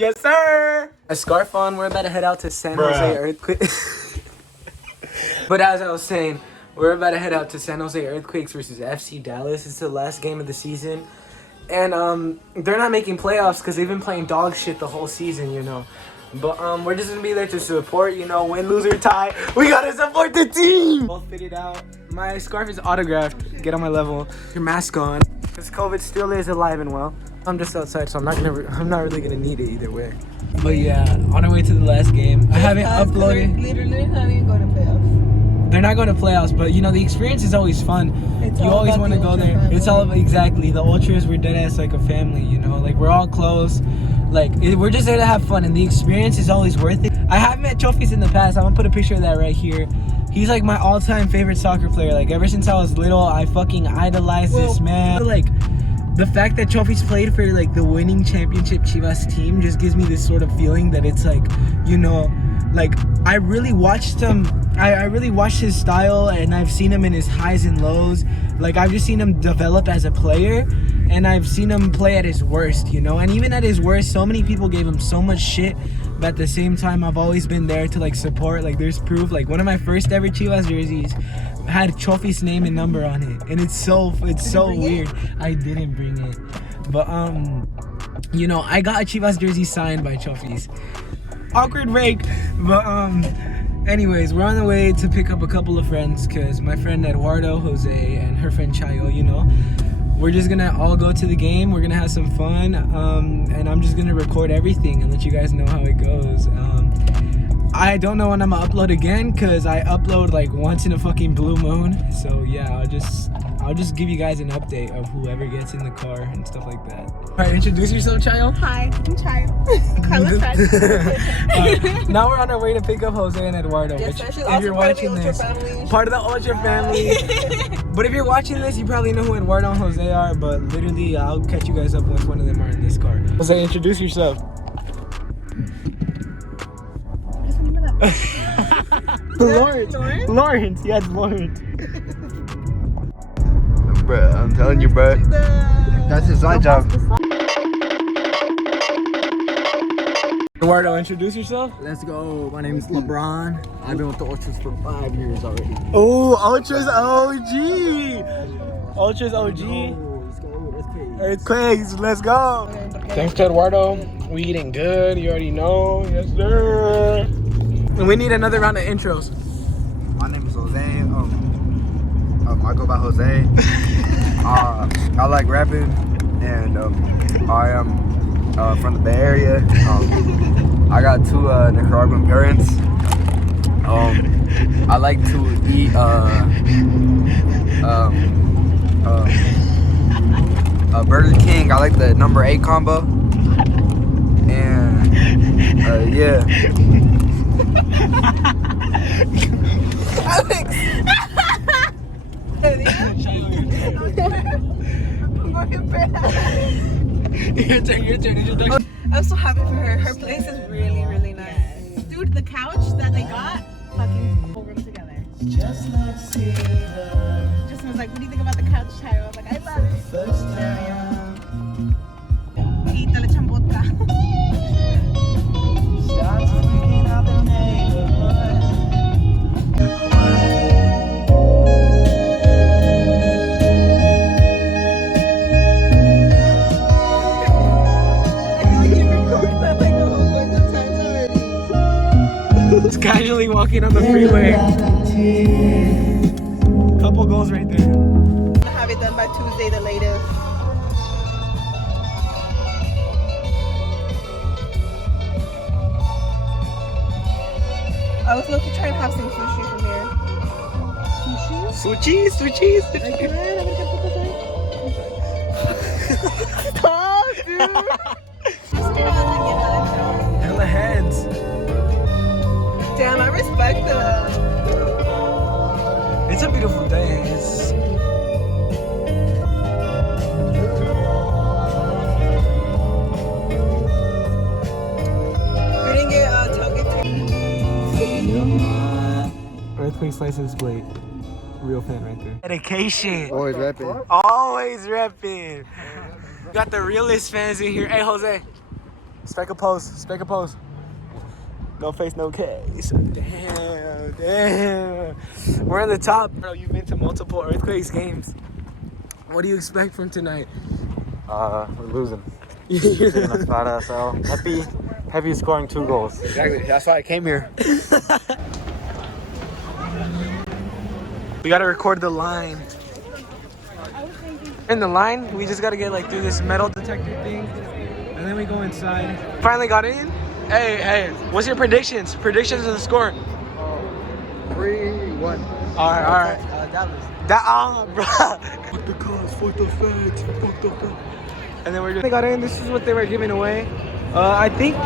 Yes, sir. A scarf on. We're about to head out to San Jose Earthquake. But as I was saying, we're about to head out to San Jose Earthquakes versus FC Dallas. It's the last game of the season. And they're not making playoffs because they've been playing dog shit the whole season, you know. But we're just going to be there to support, you know, win, lose, or tie. We got to support the team. Both fitted out. My scarf is autographed. Get on my level. Your mask on. Because COVID still is alive and well. I'm just outside, so I'm not really going to need it either way. But yeah, on our way to the last game. I haven't uploaded. Literally not even going to playoffs. They're not going to playoffs, but you know, the experience is always fun. You always want to go there. Family. It's all about, exactly, the Ultras, we're dead ass like a family, you know? Like, we're all close. Like, we're just there to have fun, and the experience is always worth it. I have met Trophies in the past. I'm going to put a picture of that right here. He's like my all-time favorite soccer player. Like, ever since I was little, I fucking idolize this man. Like, the fact that Trophies played for, like, the winning championship Chivas team just gives me this sort of feeling that it's like, you know, like, I really watched him. I really watched his style, and I've seen him in his highs and lows. Like, I've just seen him develop as a player, and I've seen him play at his worst, you know? And even at his worst, so many people gave him so much shit, but at the same time, I've always been there to, like, support. Like, there's proof. Like, one of my first ever Chivas jerseys had Trophy's name and number on it, and it's so weird. I didn't bring it. But, you know, I got a Chivas jersey signed by Trophy's. Awkward break, but, anyways, we're on the way to pick up a couple of friends because my friend Eduardo, Jose, and her friend Chayo, you know, we're just gonna all go to the game. We're gonna have some fun, and I'm just gonna record everything and let you guys know how it goes. I don't know when I'm gonna upload again because I upload like once in a fucking blue moon. So yeah, I'll just give you guys an update of whoever gets in the car and stuff like that. All right, introduce yourself, Chayo. Hi, I'm Chayo. Carla's friend. Now we're on our way to pick up Jose and Eduardo. Yes, which, she's if you're watching this, part of the Ultra family. But if you're watching this, you probably know who Eduardo and Jose are. But literally, I'll catch you guys up once one of them are in this car. Jose, introduce yourself. Lawrence. Yes, Lawrence. Bruh, I'm telling you, bruh. That's his side job. Eduardo, introduce yourself. Let's go. My name is LeBron. I've been with the Ultras for 5 years already. Oh, Ultras OG. Ultras OG. Let's go. Earthquakes, let's go. Thanks to Eduardo. We eating good. You already know. Yes, sir. And we need another round of intros. My name is Jose. I go by Jose. I like rapping, and I am from the Bay Area. I got 2 Nicaraguan parents. I like to eat Burger King. I like the number 8 combo, and yeah. Alex. Your turn. I'm so happy for her. Her place is really, really nice. Yes. Dude, the couch that they got, fucking whole room together. Just was like, what do you think about the couch, Chayo? I was like, I love it. Y te le echan vodka. Just casually walking on the freeway. Couple goals right there. I'll have it done by Tuesday, the latest. I was looking to try and have some sushi from here. Sushi? I can, a ver qué putas hay. Stop, dude. Hella heads. Damn, I respect them. It's a beautiful day. It's... We didn't get tailgate tickets. Earthquake's license plate. Real fan right there. Dedication. Always rapping. Always repping. Got the realest fans in here. Hey, Jose. Strike a pose. Strike a pose. No face, no case. Damn. We're in the top. Bro, you've been to multiple Earthquakes games. What do you expect from tonight? We're losing. Taking a fat ass L. Happy scoring 2 goals. Exactly. That's why I came here. We gotta record the line. In the line, we just gotta get like through this metal detector thing, and then we go inside. Finally got in. Hey, what's your predictions? Predictions of the score? 3-1. All right. Dallas. Bro. Fuck the cause, fuck the facts, fuck the facts. And then they got in. This is what they were giving away. I think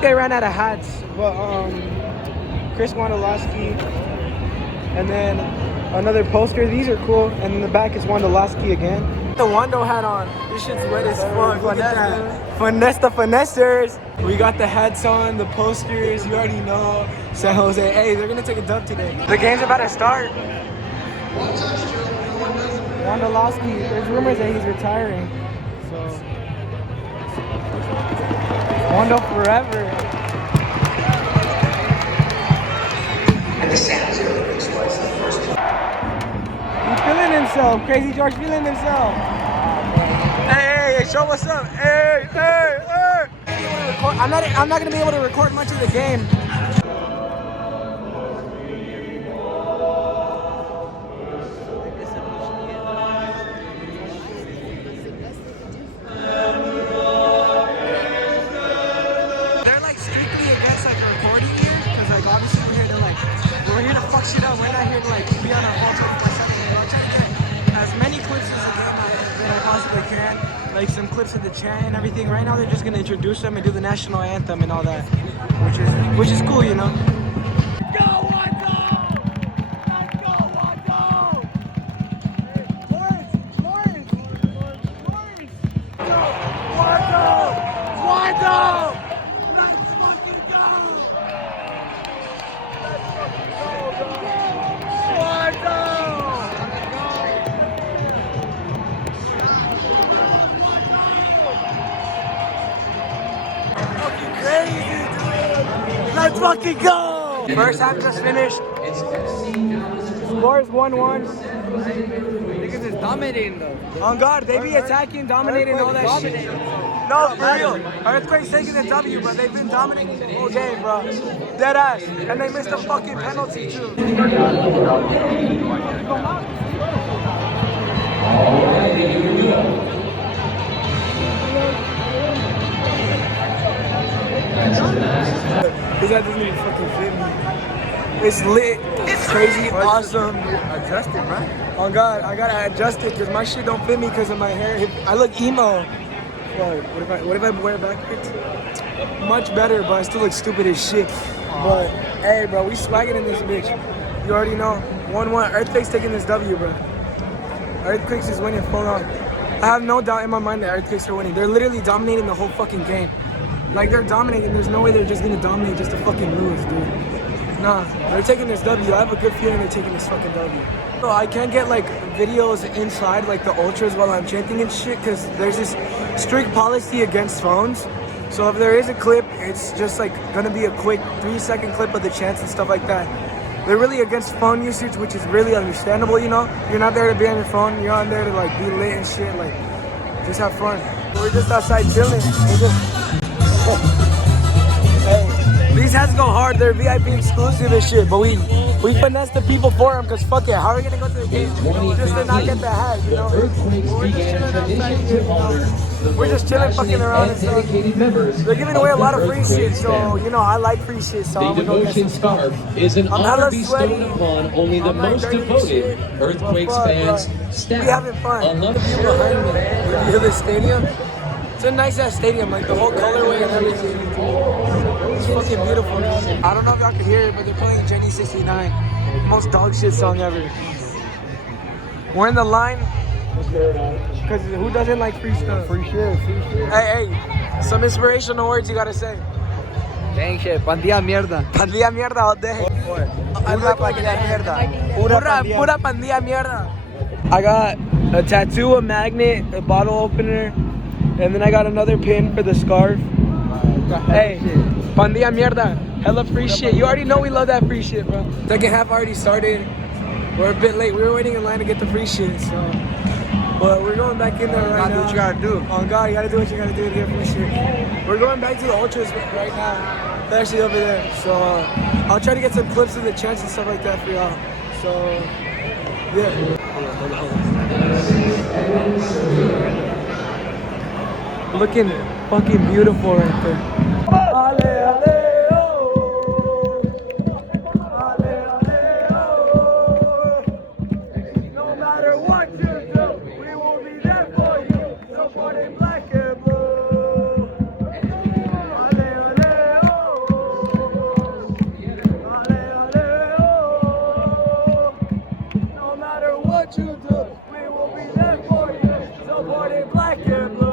they ran out of hats, but Chris Wondolowski, and then another poster. These are cool, and in the back is Wondolowski again. The Wando hat on. This shit's wet as fuck. Look at that. Finesse the finessers. We got the hats on, the posters. You already know. San Jose. Hey, they're gonna take a dub today. The game's about to start. Wondolowski. There's rumors that he's retiring. So Wando forever. And the San Jose was the first. He's feeling himself. Crazy George feeling himself. Hey, show what's up. Hey. I'm not gonna be able to record much of the game. They're like strictly against like recording here, because like obviously we're here to fuck shit up. We're not here to like be on our phones 24/7. I'm trying to get as many clips as I possibly can, like some clips of the chant and everything. Right now they're just gonna introduce them and do the national anthem and all that, which is cool, you know. Go Wando! Let's go Wando! Terrance! Wando! Let's fucking go! Wando! Crazy, dude! Let's fucking go! First half just finished. Score is 1-1. Niggas is dominating though. On God, they be attacking, dominating, all that shit. No, for real. Earthquake's taking the W, but they've been dominating the whole game, bro. Dead ass. And they missed a fucking penalty, too. His head doesn't even fucking fit me. It's lit. It's crazy, awesome. Adjusted, man. Oh God, I gotta adjust it because my shit don't fit me because of my hair. I look emo. What if I wear backwards? Much better, but I still look stupid as shit. But hey, bro, we swagging in this bitch. You already know. 1-1. Earthquake's taking this W, bro. Earthquakes is winning full on. I have no doubt in my mind that Earthquakes are winning. They're literally dominating the whole fucking game. Like, they're dominating. There's no way they're just gonna dominate just to fucking lose, dude. Nah, they're taking this W. I have a good feeling they're taking this fucking W. So I can't get like videos inside like the ultras while I'm chanting and shit because there's this strict policy against phones. So if there is a clip, it's just like gonna be a quick 3-second clip of the chants and stuff like that. They're really against phone usage, which is really understandable, you know? You're not there to be on your phone, you're on there to like be lit and shit, like just have fun. We're just outside chilling. Hey, these hats go hard, they're VIP exclusive and shit, but we finesse the people for them because fuck it, how are we gonna go to the game just to not get the hat, you know? We're just chilling fucking around and stuff. They're giving away a lot of free shit, so you know I like free shit, so I'm gonna go get some stuff. Is an I'm honor hella bestowed sweaty. upon only the I'm like most dirty devoted shit. Earthquakes But fuck, fans, we staff. having fun. A lot of You behind me. You hear the stadium? It's a nice ass stadium, like the whole colorway and everything. It's fucking beautiful. I don't know if y'all can hear it, but they're playing Jenny 69. Most dog shit song ever. We're in the line. Cause who doesn't like free stuff? Free shit. Hey, some inspirational words you gotta say. Gang shit. Pandilla mierda. Pandilla mierda all day. Pura pandilla mierda. Pura pandilla mierda. I got a tattoo, a magnet, a bottle opener, and then I got another pin for the scarf. Hey, pandilla mierda. Hella free shit. You already know we love that free shit, bro. Second half already started. We're a bit late. We were waiting in line to get the free shit, so. But we're going back in there right now. Do what you gotta do. Oh God, you gotta do what you gotta do to get free shit. We're going back to the ultras right now. They're actually over there. So I'll try to get some clips of the chants and stuff like that for y'all. So yeah. Hold on. Looking fucking beautiful right there. Ale, ale, oh. Ale, ale, oh. No matter what you do, we will be there for you, supporting black and blue. Ale, ale, oh. Ale, ale, oh. No matter what you do, we will be there for you, supporting black and blue.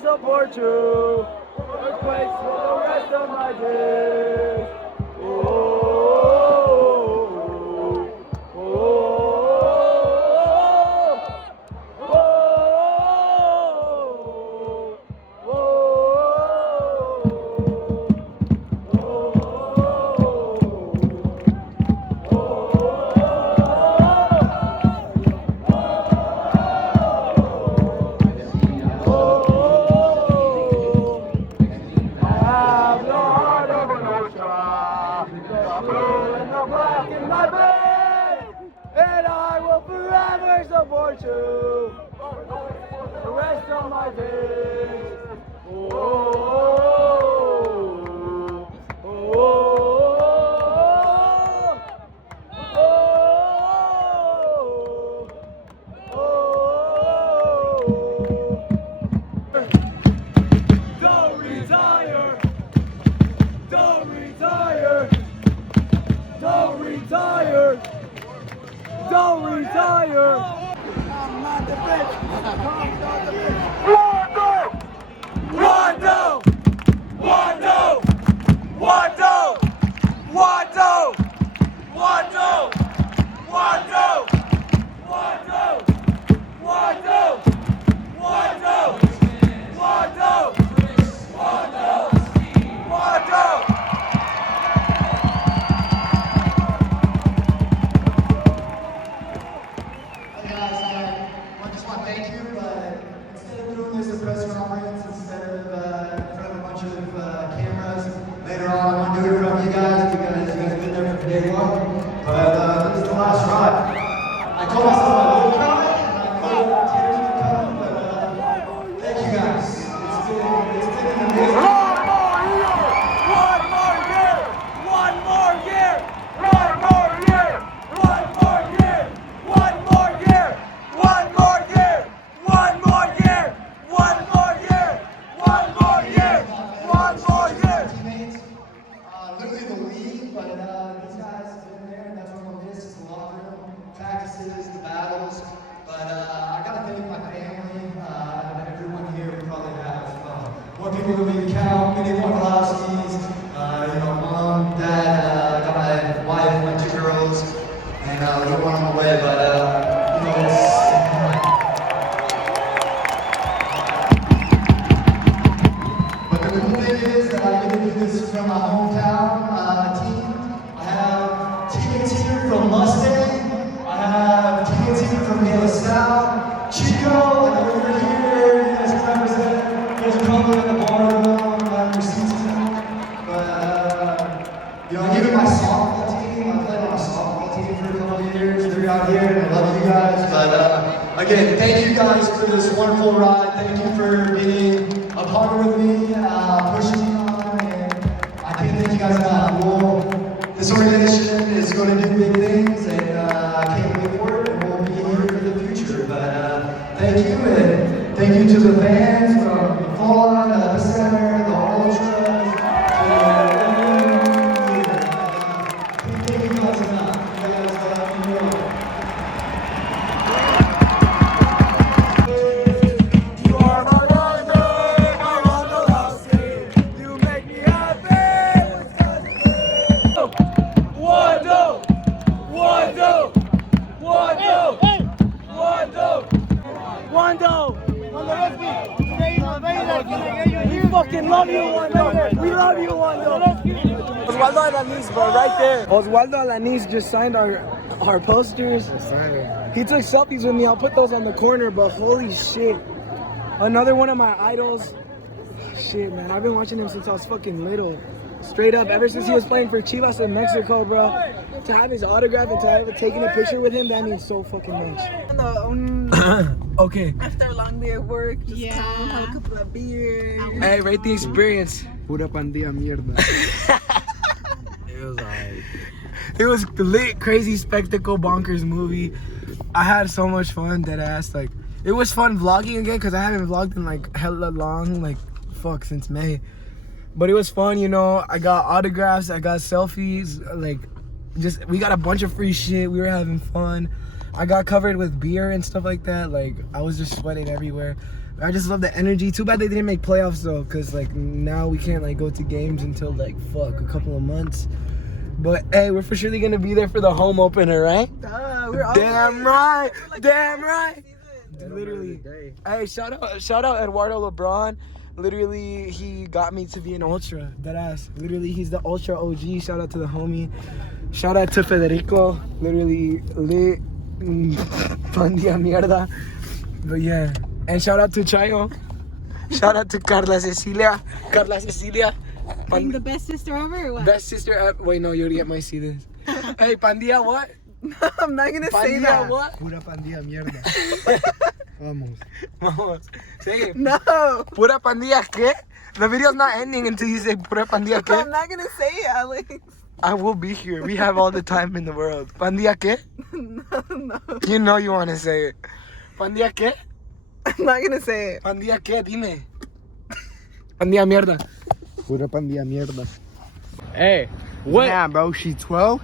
Support you, earthquakes for the rest of my days. Oh, oh, oh, oh, support you the rest of my days. Oh, oh, oh, Don't retire. Don't retire. Don't retire. Don't retire! I'm not the bitch! Wando! Wando! Wando! Wando! Wando! Wando! Wando! Wando! Wando! Wando! Wando! Wando! Later on, I want to do it from you guys because you guys have been there from day one. But this is the last ride. I told myself I would cry, and I know tears would come, but thank you guys. It's been an amazing. One more year! One more year! One more year! One more year! One more year! One more year! One more year! One more year! One more year! One more year! Literally the league, but these guys have been there, and that's what we'll miss is the locker room, practices, the battles. But I gotta thank my family, everyone here. We probably have more people than we can count, many more Pulaskis, mom, dad, I got my wife, my 2 girls, and we're one on the way, but it's but the cool thing is that I get to do this from my hometown team. I have teammates here from Mustang. I have teammates here from De La Salle, Chico, and over here, you guys can represent. There's a couple in the bar room, your seats tonight. But, even my softball team, I played on a softball team for a couple of years. They're out here, and I love you guys. But, again, thank you guys for this wonderful ride. Thank you for being a partner with me, pushing me on, and I can't thank you guys enough. This organization is going to do big things, and I can't wait for it. you to the fans from the Fallen, the Epicenter, the Ultras, Oswaldo Alanis, bro, right there. Oswaldo Alanis just signed our posters. He took selfies with me. I'll put those on the corner, but holy shit. Another one of my idols. Shit, man. I've been watching him since I was fucking little. Straight up, ever since he was playing for Chivas in Mexico, bro. To have his autograph and to have taken a picture with him, that means so fucking much. Okay. After a long day of work, just come, have a couple of beers. Hey, rate the experience. Pura pandilla mierda. It was alright. It was lit, crazy spectacle, bonkers movie. I had so much fun, deadass. Like, it was fun vlogging again because I haven't vlogged in like hella long, like fuck, since May. But it was fun, you know. I got autographs, I got selfies, like, just we got a bunch of free shit. We were having fun. I got covered with beer and stuff like that. Like, I was just sweating everywhere. I just love the energy. Too bad they didn't make playoffs though, cause like now we can't like go to games until like fuck a couple of months. But hey, we're for surely gonna be there for the home opener, right? We're Damn right, damn right. Literally. Hey, shout out Eduardo LeBron. Literally, he got me to be an ultra. Deadass. Literally, he's the ultra OG. Shout out to the homie. Shout out to Federico. Literally lit. Pandilla mierda. But yeah. And shout out to Chayo. Shout out to Carla Cecilia. Being the best sister ever or what? Best sister ever. Wait, no, you already might see this. Hey, Pandilla what? I'm not gonna say Pandilla that. what? Pura pandilla mierda. Vamos. Vamos. Say it. No. Pura pandilla qué? The video's not ending until you say pura pandilla qué. I'm not gonna say it, Alex. I will be here. We have all the time in the world. Pandilla qué? No. You know you want to say it. Pandilla qué? I'm not gonna say it. Pandilla qué? Dime. Pandilla mierda. Pura pandilla mierda. Hey, what? Yeah, bro, she 12?